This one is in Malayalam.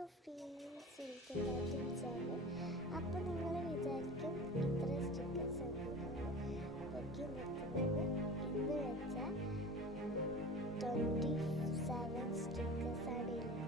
Hello freeze welcome back to channel. അപ്പോൾ നിങ്ങൾ വിചാരിക്കും ഇത്ര സ്റ്റിക്കേഴ്സ് എന്തിനാണ് പൊക്കി നിർത്തുന്നത്. ഇന്ന് വെച്ചാൽ 27 സ്റ്റിക്കേഴ്സാണ് ഉള്ളത്.